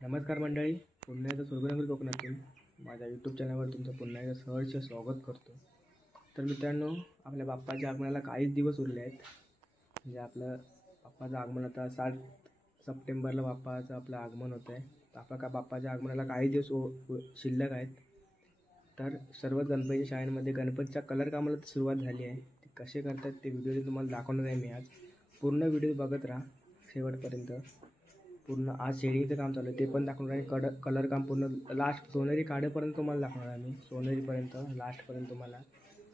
नमस्कार मंडळी, पुन्हा एकदा सुरगुनगर कोकणातून माझ्या यूट्यूब चॅनलवर तुमचं पुन्हा एकदा सहर्ष स्वागत करतो. तर मित्रांनो, आपल्या बाप्पाच्या आगमनाला काहीच दिवस उरले आहेत. म्हणजे आपलं बाप्पाचं आगमन आता 7 सप्टेंबरला बाप्पाचं आपलं आगमन होतं आहे. तर आपल्या बाप्पाच्या आगमनाला काही दिवस शिल्लक आहेत. तर सर्वच गणपती शाळेमध्ये गणपतीच्या कलर कामाला सुरुवात झाली आहे. ते कसे करतात ते व्हिडिओ तुम्हाला दाखवणार आहे मी आज. पूर्ण व्हिडिओ बघत राहा शेवटपर्यंत. पूर्ण आज शेडिंगचं काम चालू आहे ते पण दाखवणार आहे. कलर काम पूर्ण लास्ट सोनेरी काढेपर्यंत तुम्हाला दाखवणार आहे मी. सोनेरीपर्यंत लास्टपर्यंत तुम्हाला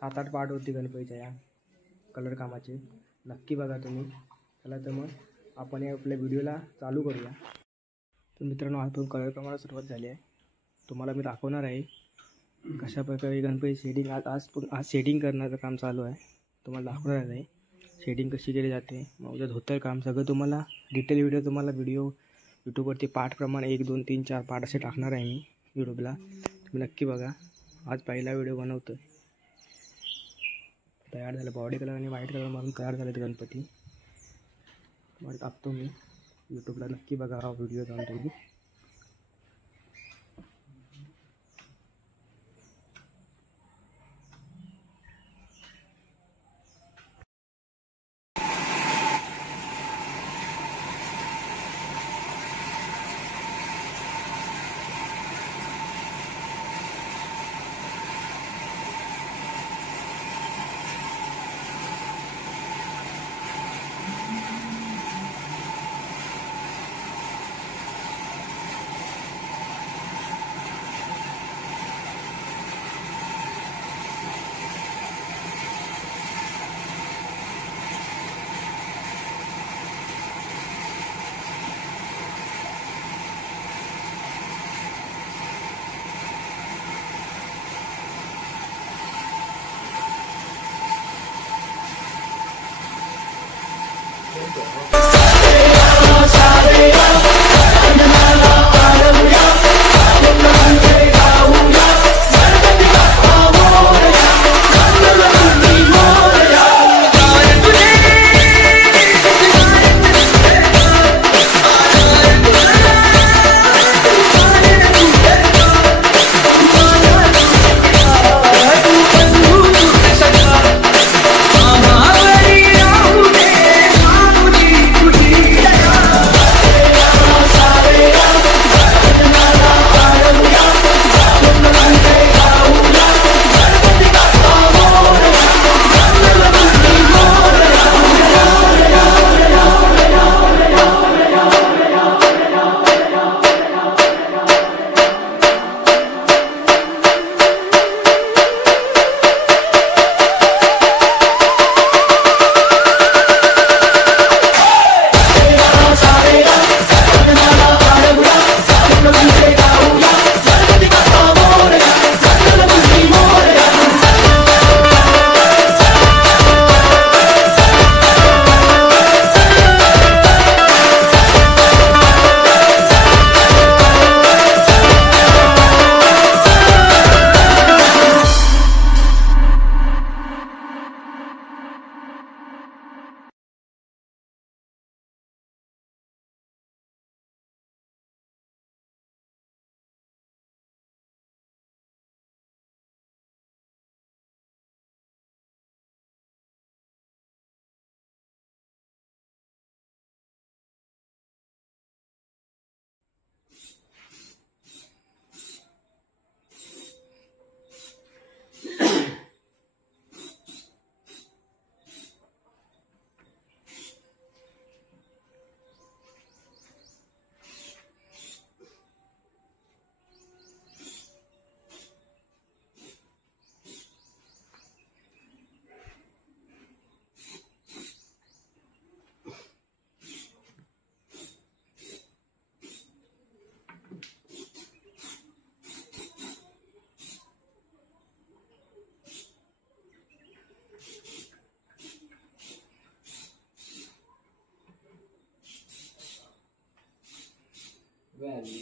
7-8 पार्ट होती गणपतीच्या या कलर कामाचे. नक्की बघा तुम्ही. चला तर मग आपण या आपल्या व्हिडिओला चालू करूया. तर मित्रांनो, आजपासून कलर कामाला सुरुवात झाली आहे. तुम्हाला मी दाखवणार आहे कशाप्रकारे गणपती शेडिंग आज शेडिंग करण्याचं काम चालू आहे. तुम्हाला दाखवणार आहे शेडिंग कशी केली जाते. मग उद्या धोतर काम सगळं तुम्हाला डिटेल व्हिडिओ यूट्यूबवरती पार्टप्रमाणे 1, 2, 3, 4 पार्ट असे टाकणार आहे मी यूट्यूबला. तुम्ही नक्की बघा. आज पहिला व्हिडिओ बनवतो आहे. तयार झालं बॉडी कलर आणि व्हाईट कलर मारून तयार झालेत गणपती. मग टाकतो मी यूट्यूबला. नक्की बघा हा व्हिडिओ जाऊन तुम्ही.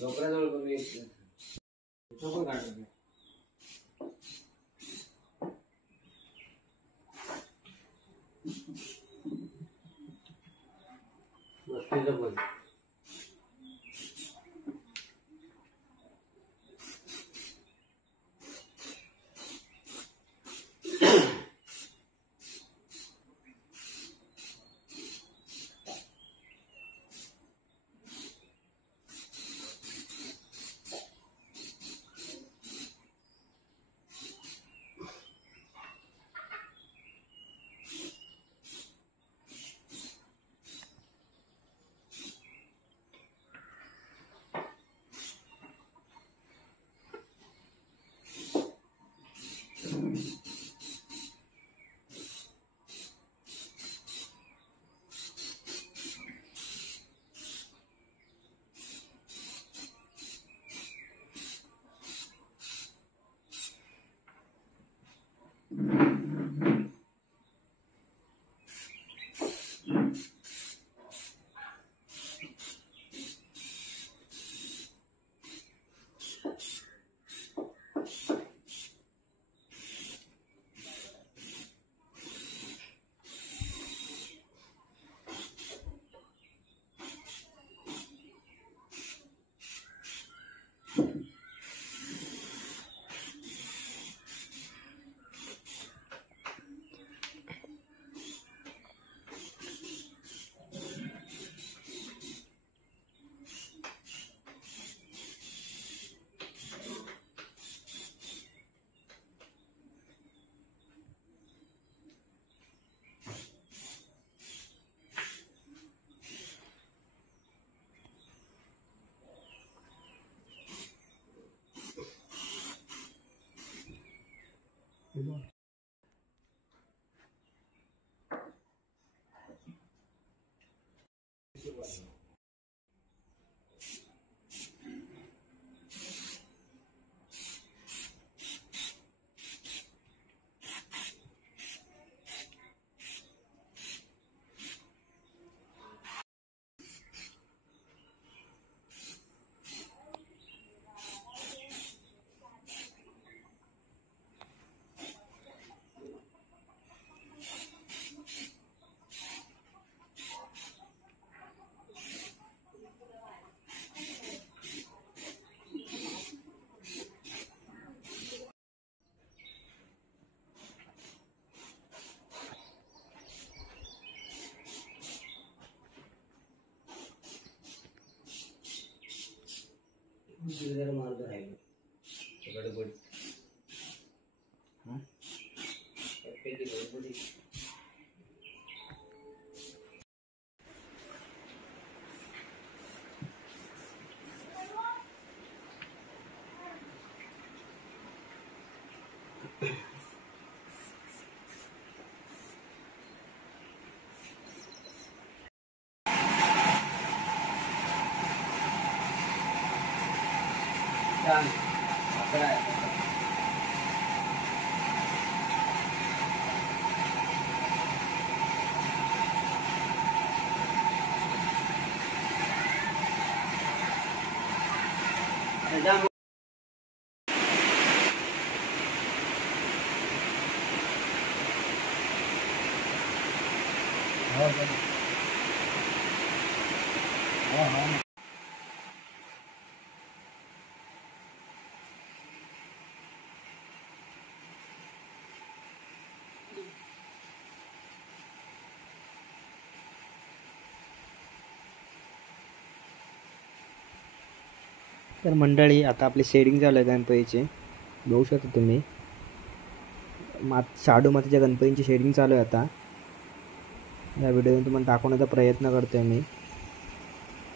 डोकराजवळ कमी पण काढून तर मंडळी आता आपली शेडिंग चालू आहे गणपतीची, बघू शकता तुम्ही. शाडू मातीच्या गणपतींची शेडिंग चालू आहे. आता या व्हिडिओतून तुम्हाला दाखवण्याचा प्रयत्न करतोय मी.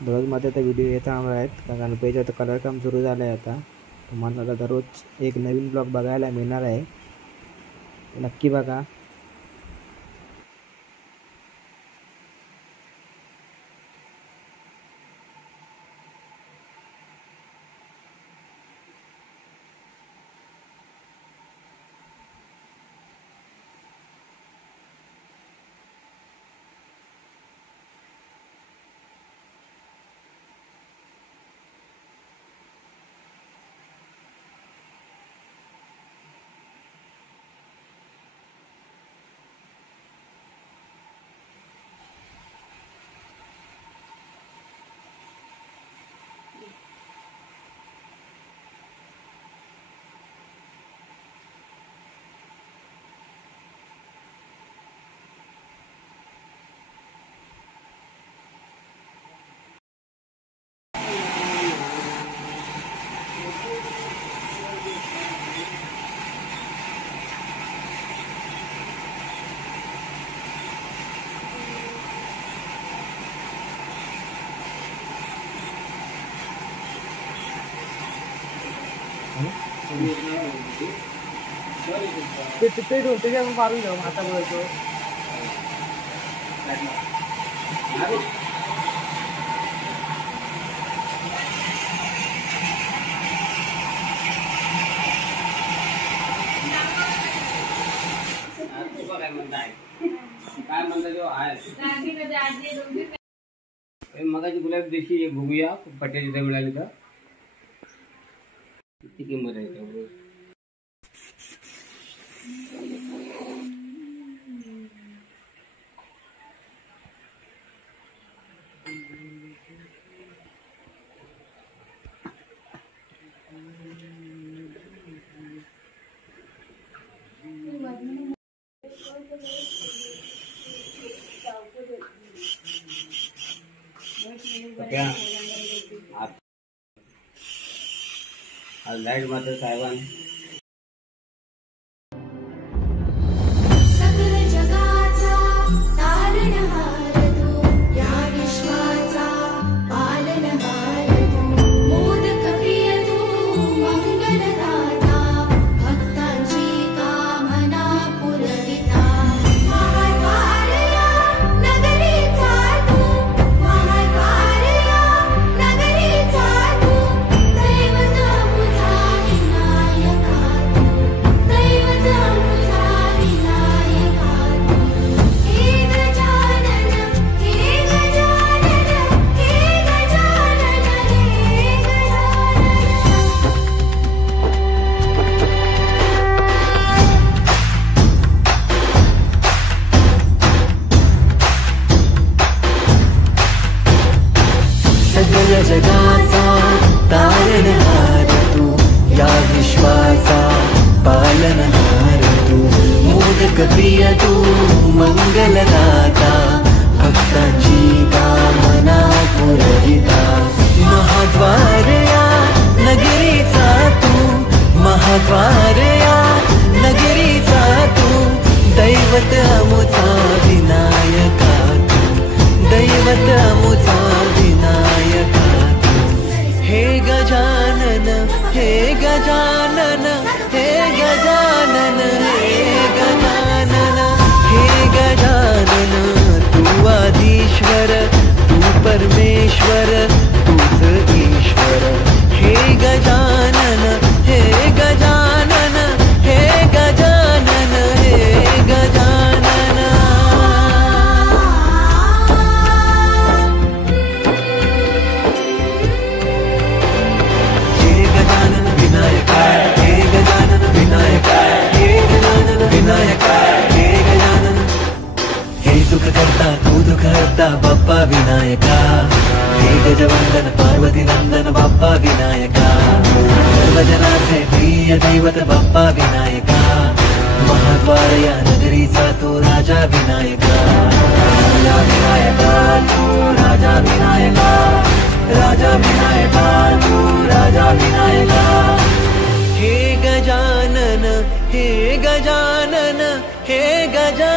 दररोज मध्ये आता व्हिडिओ येत राहणार आहेत कारण गणपतीचं आता कलर काम सुरू झालं आहे. आता तुम्हाला आता दररोज एक नवीन ब्लॉग बघायला मिळणार आहे, नक्की बघा. ते मारून जाऊ आता बोलतो. एखाद्या दिवशी बघूया पट्ट्याची इथं मिळाली तर किती किंमत आहे त्यावर. क्या आज लाईट मात्र साहेबांनी सकल जगाचा तारणहार तू, या विश्वाचा पालनहार तू, मोदक प्रिय तू, मंगलदाता, भक्तांची कामना पुरविता. महाद्वार या नगरीचा तू, महाद्वार या नगरीचा तू, दैवत मुझा विनायका तू, दैवत मुझा विनायका तू. हे गजानन, हे गजानन, हे गजानन, हे सकल जगाचा तारणहार तू, या विश्वाचा पालनहार तू, मोदक प्रिय तू, मंगलदाता, भक्तांची कामना पुरविता. महाद्वार या नगरीचा तू, महाद्वार या नगरीचा तू, दैवत अमुचा विनायका तू, दैवत अमुचा विनायका तू. हे गजानन, हे गजानन, हे गजानन, हे गजानन, हे गजानन, तू आदिश्वर, तू परमेश्वर, तूच ईश्वर. हे गजानन, हे गजानन, हे गजानन, हे गजानन. हे गजानन विनायका, हे गजानन विनायका, हे गजानन विनायका, हे गजानन. हे सुख करता तू दुःख हरता बाप्पा विनायका. हे गजवंदन पार्वती नंदन बाप्पा विनायका. सर्वजनाचे प्रिय दैवत बाप्पा विनायका. महाद्वार या नगरीचा तो राजा विनायका. राजा विनायका तू राजा विनायका, राजा विनायका तू राजा विनायका. हे गजानन, हे गजानन, हे गजानन.